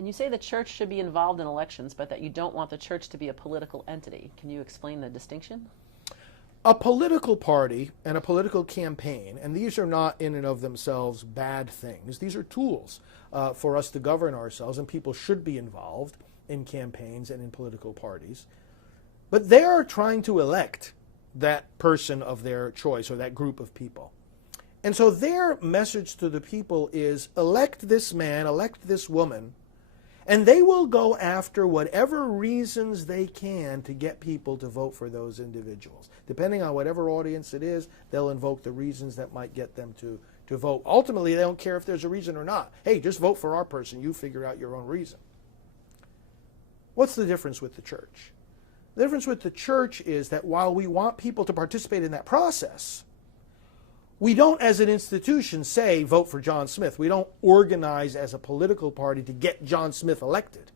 And you say the church should be involved in elections, but that you don't want the church to be a political entity. Can you explain the distinction? A political party and a political campaign, and these are not in and of themselves bad things. These are tools for us to govern ourselves, and people should be involved in campaigns and in political parties. But they are trying to elect that person of their choice or that group of people. And so their message to the people is elect this man, elect this woman, and they will go after whatever reasons they can to get people to vote for those individuals. Depending on whatever audience it is, they'll invoke the reasons that might get them to vote. Ultimately, they don't care if there's a reason or not. Hey, just vote for our person. You figure out your own reason. What's the difference with the church? The difference with the church is that while we want people to participate in that process, we don't, as an institution, say, vote for John Smith. We don't organize as a political party to get John Smith elected.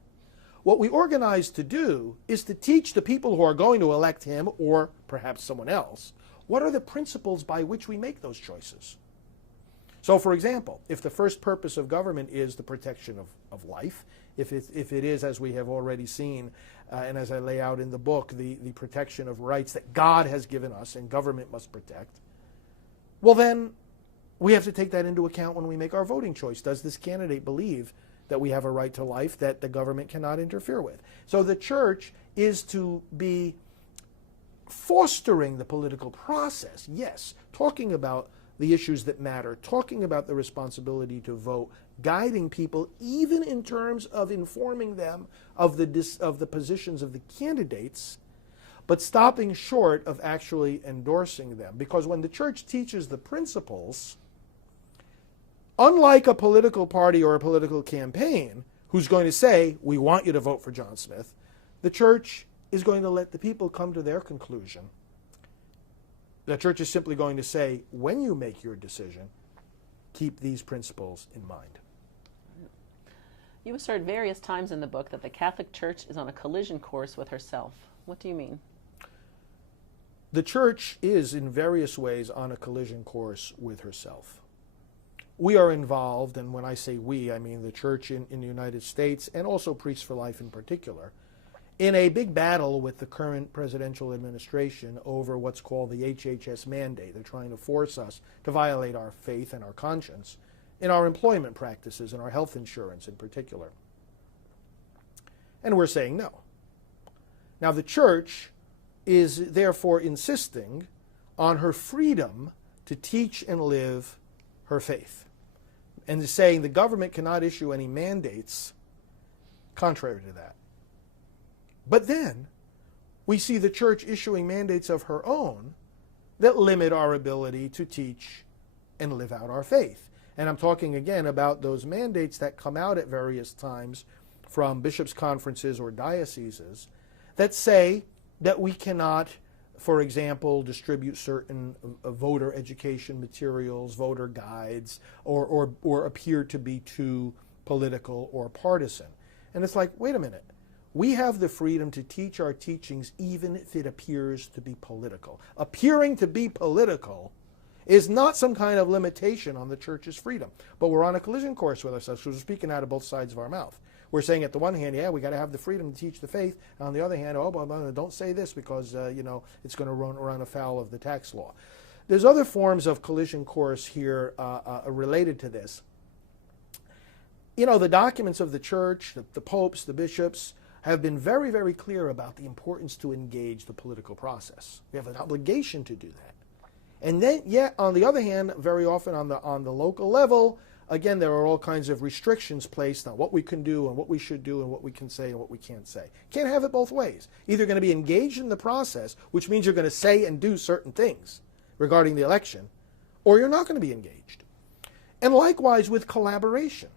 What we organize to do is to teach the people who are going to elect him, or perhaps someone else, what are the principles by which we make those choices. So, for example, if the first purpose of government is the protection of life, if it is, as we have already seen, and as I lay out in the book, the protection of rights that God has given us and government must protect, well, then we have to take that into account when we make our voting choice. Does this candidate believe that we have a right to life that the government cannot interfere with? So the church is to be fostering the political process, yes, talking about the issues that matter, talking about the responsibility to vote, guiding people, even in terms of informing them of the positions of the candidates, but stopping short of actually endorsing them. Because when the church teaches the principles, unlike a political party or a political campaign who's going to say, we want you to vote for John Smith, the church is going to let the people come to their conclusion. The church is simply going to say, when you make your decision, keep these principles in mind. You assert various times in the book that the Catholic Church is on a collision course with herself. What do you mean? The church is in various ways on a collision course with herself. We are involved, and when I say we, I mean the church in the United States, and also Priests for Life in particular, in a big battle with the current presidential administration over what's called the HHS mandate. They're trying to force us to violate our faith and our conscience in our employment practices and our health insurance in particular. And we're saying no. Now the church is therefore insisting on her freedom to teach and live her faith, and is saying the government cannot issue any mandates contrary to that. But then we see the church issuing mandates of her own that limit our ability to teach and live out our faith. And I'm talking again about those mandates that come out at various times from bishops' conferences or dioceses that say that we cannot, for example, distribute certain voter education materials, voter guides, or appear to be too political or partisan. And it's like, wait a minute. We have the freedom to teach our teachings even if it appears to be political. Appearing to be political is not some kind of limitation on the church's freedom. But we're on a collision course with ourselves because we're speaking out of both sides of our mouth. We're saying at the one hand, yeah, we got to have the freedom to teach the faith. And on the other hand, don't say this because, it's going to run afoul of the tax law. There's other forms of collision course here related to this. The documents of the church, the popes, the bishops, have been very, very clear about the importance to engage the political process. We have an obligation to do that. And then, yet, on the other hand, very often on the local level, again, there are all kinds of restrictions placed on what we can do and what we should do and what we can say and what we can't say. Can't have it both ways. Either going to be engaged in the process, which means you're going to say and do certain things regarding the election, or you're not going to be engaged. And likewise with collaboration.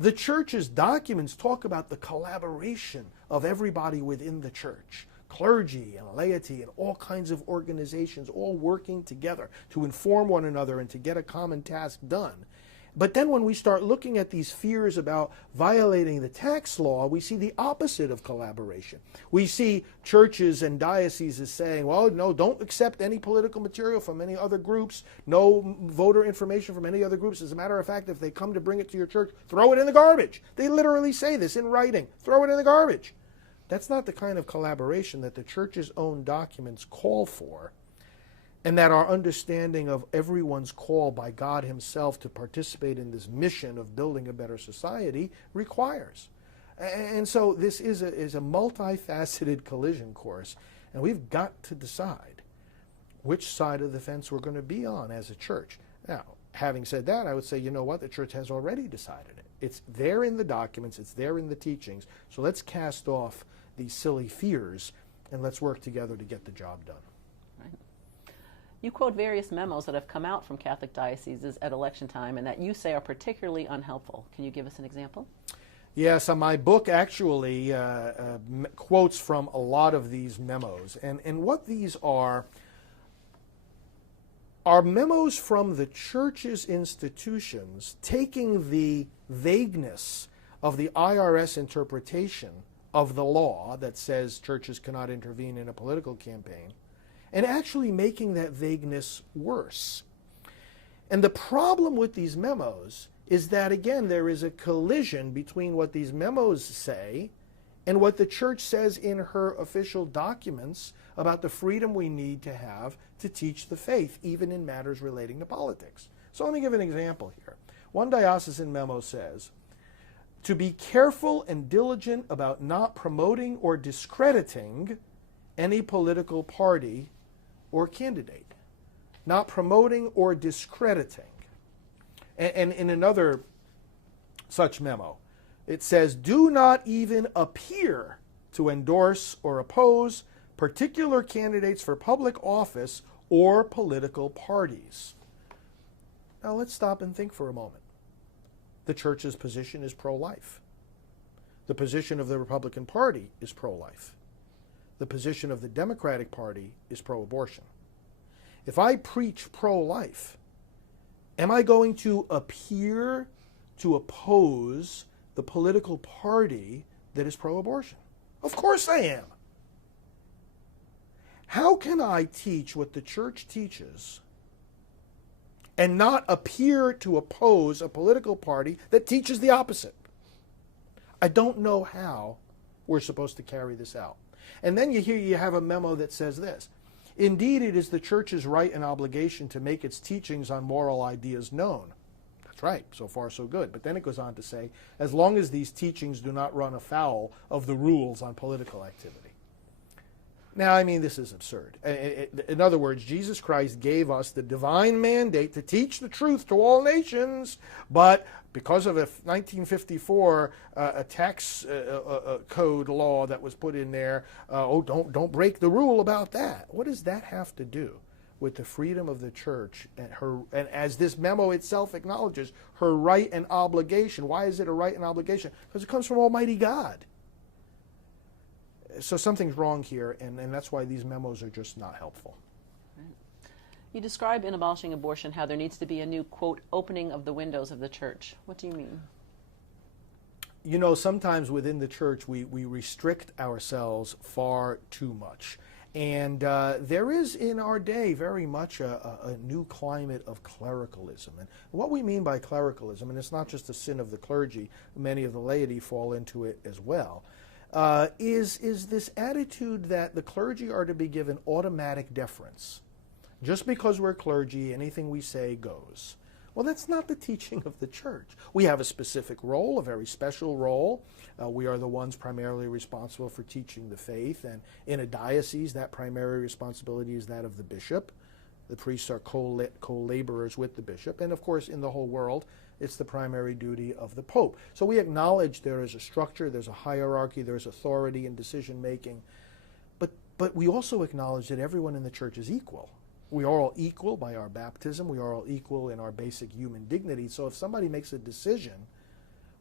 The church's documents talk about the collaboration of everybody within the church, clergy and laity and all kinds of organizations all working together to inform one another and to get a common task done. But then when we start looking at these fears about violating the tax law, we see the opposite of collaboration. We see churches and dioceses saying, well, no, don't accept any political material from any other groups, no voter information from any other groups. As a matter of fact, if they come to bring it to your church, throw it in the garbage. They literally say this in writing, throw it in the garbage. That's not the kind of collaboration that the church's own documents call for, and that our understanding of everyone's call by God himself to participate in this mission of building a better society requires. And so this is a multifaceted collision course, and we've got to decide which side of the fence we're going to be on as a church. Now, having said that, I would say, you know what, the church has already decided it. It's there in the documents, it's there in the teachings, so let's cast off these silly fears and let's work together to get the job done. You quote various memos that have come out from Catholic dioceses at election time and that you say are particularly unhelpful. Can you give us an example? Yes, my book actually quotes from a lot of these memos. And what these are memos from the church's institutions taking the vagueness of the IRS interpretation of the law that says churches cannot intervene in a political campaign, and actually making that vagueness worse. And the problem with these memos is that, again, there is a collision between what these memos say and what the church says in her official documents about the freedom we need to have to teach the faith, even in matters relating to politics. So let me give an example here. One diocesan memo says, to be careful and diligent about not promoting or discrediting any political party or candidate. Not promoting or discrediting. And in another such memo, it says, do not even appear to endorse or oppose particular candidates for public office or political parties. Now let's stop and think for a moment. The church's position is pro-life. The position of the Republican Party is pro-life. The position of the Democratic Party is pro-abortion. If I preach pro-life, am I going to appear to oppose the political party that is pro-abortion? Of course I am. How can I teach what the church teaches and not appear to oppose a political party that teaches the opposite? I don't know how we're supposed to carry this out. And then you have a memo that says this. Indeed, it is the church's right and obligation to make its teachings on moral ideas known. That's right, so far so good. But then it goes on to say, as long as these teachings do not run afoul of the rules on political activity. Now, I mean, this is absurd. In other words, Jesus Christ gave us the divine mandate to teach the truth to all nations, but because of a 1954 a tax code law that was put in there, don't break the rule about that. What does that have to do with the freedom of the church and as this memo itself acknowledges, her right and obligation? Why is it a right and obligation? Because it comes from Almighty God. So something's wrong here, and that's why these memos are just not helpful. You describe in Abolishing Abortion how there needs to be a new, quote, opening of the windows of the church. What do you mean? You know, sometimes within the church we restrict ourselves far too much. And there is in our day very much a new climate of clericalism. And what we mean by clericalism, and it's not just a sin of the clergy, many of the laity fall into it as well, is this attitude that the clergy are to be given automatic deference. Just because we're clergy, anything we say goes. Well, that's not the teaching of the church. We have a specific role, a very special role. We are the ones primarily responsible for teaching the faith, and in a diocese, that primary responsibility is that of the bishop. The priests are co-laborers with the bishop, and of course, in the whole world, it's the primary duty of the Pope. So we acknowledge there is a structure, there's a hierarchy, there's authority in decision-making, but we also acknowledge that everyone in the church is equal. We are all equal by our baptism. We are all equal in our basic human dignity. So if somebody makes a decision,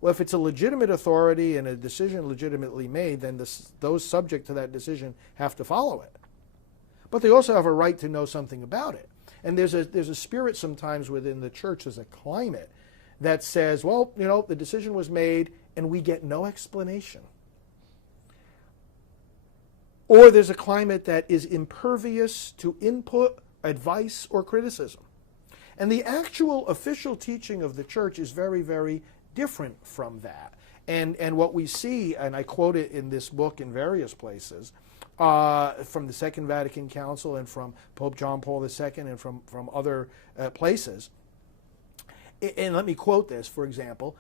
well, if it's a legitimate authority and a decision legitimately made, then those subject to that decision have to follow it. But they also have a right to know something about it. And there's a spirit sometimes within the church, there's a climate that says, well, the decision was made and we get no explanation. Or there's a climate that is impervious to input, advice, or criticism. And the actual official teaching of the church is very, very different from that. And what we see, and I quote it in this book in various places, from the Second Vatican Council and from Pope John Paul II and from other places, and let me quote this, for example,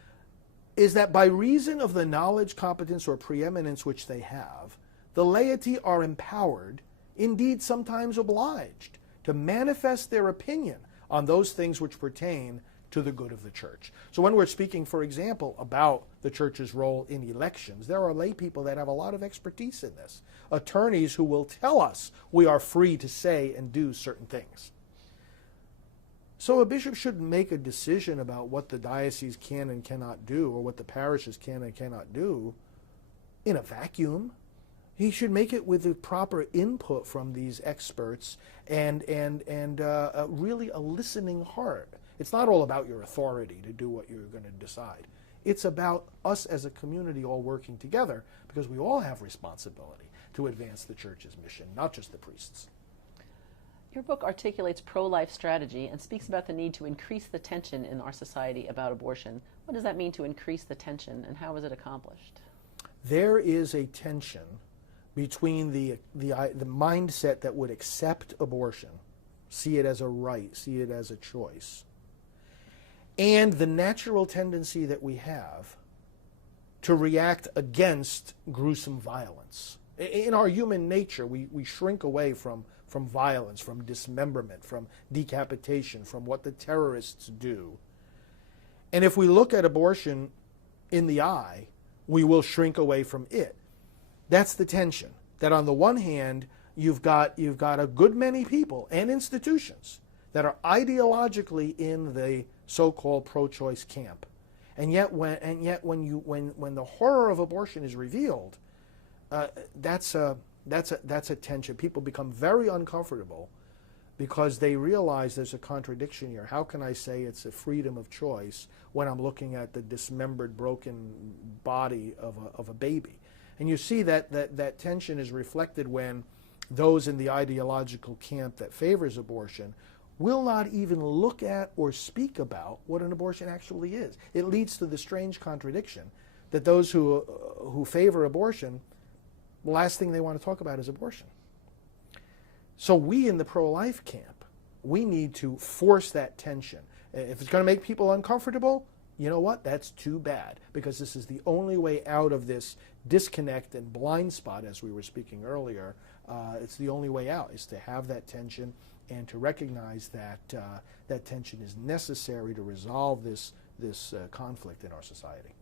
is that by reason of the knowledge, competence, or preeminence which they have, the laity are empowered, indeed sometimes obliged, to manifest their opinion on those things which pertain to the good of the church. So when we're speaking, for example, about the church's role in elections, there are lay people that have a lot of expertise in this. Attorneys who will tell us we are free to say and do certain things. So a bishop shouldn't make a decision about what the diocese can and cannot do, or what the parishes can and cannot do, in a vacuum. He should make it with the proper input from these experts and really a listening heart. It's not all about your authority to do what you're going to decide. It's about us as a community all working together, because we all have responsibility to advance the church's mission, not just the priests. Your book articulates pro-life strategy and speaks about the need to increase the tension in our society about abortion. What does that mean, to increase the tension, and how is it accomplished? There is a tension between the mindset that would accept abortion, see it as a right, see it as a choice, and the natural tendency that we have to react against gruesome violence. In our human nature, we shrink away from violence, from dismemberment, from decapitation, from what the terrorists do. And if we look at abortion in the eye, we will shrink away from it. That's the tension. That on the one hand, you've got a good many people and institutions that are ideologically in the so-called pro-choice camp, and yet when the horror of abortion is revealed, that's a tension. People become very uncomfortable because they realize there's a contradiction here. How can I say it's a freedom of choice when I'm looking at the dismembered, broken body of a baby? And you see that tension is reflected when those in the ideological camp that favors abortion will not even look at or speak about what an abortion actually is. It leads to the strange contradiction that those who favor abortion, the last thing they want to talk about is abortion. So we in the pro-life camp, we need to force that tension. If it's going to make people uncomfortable, you know what? That's too bad, because this is the only way out of this disconnect and blind spot, as we were speaking earlier. It's the only way out, is to have that tension and to recognize that that tension is necessary to resolve this conflict in our society.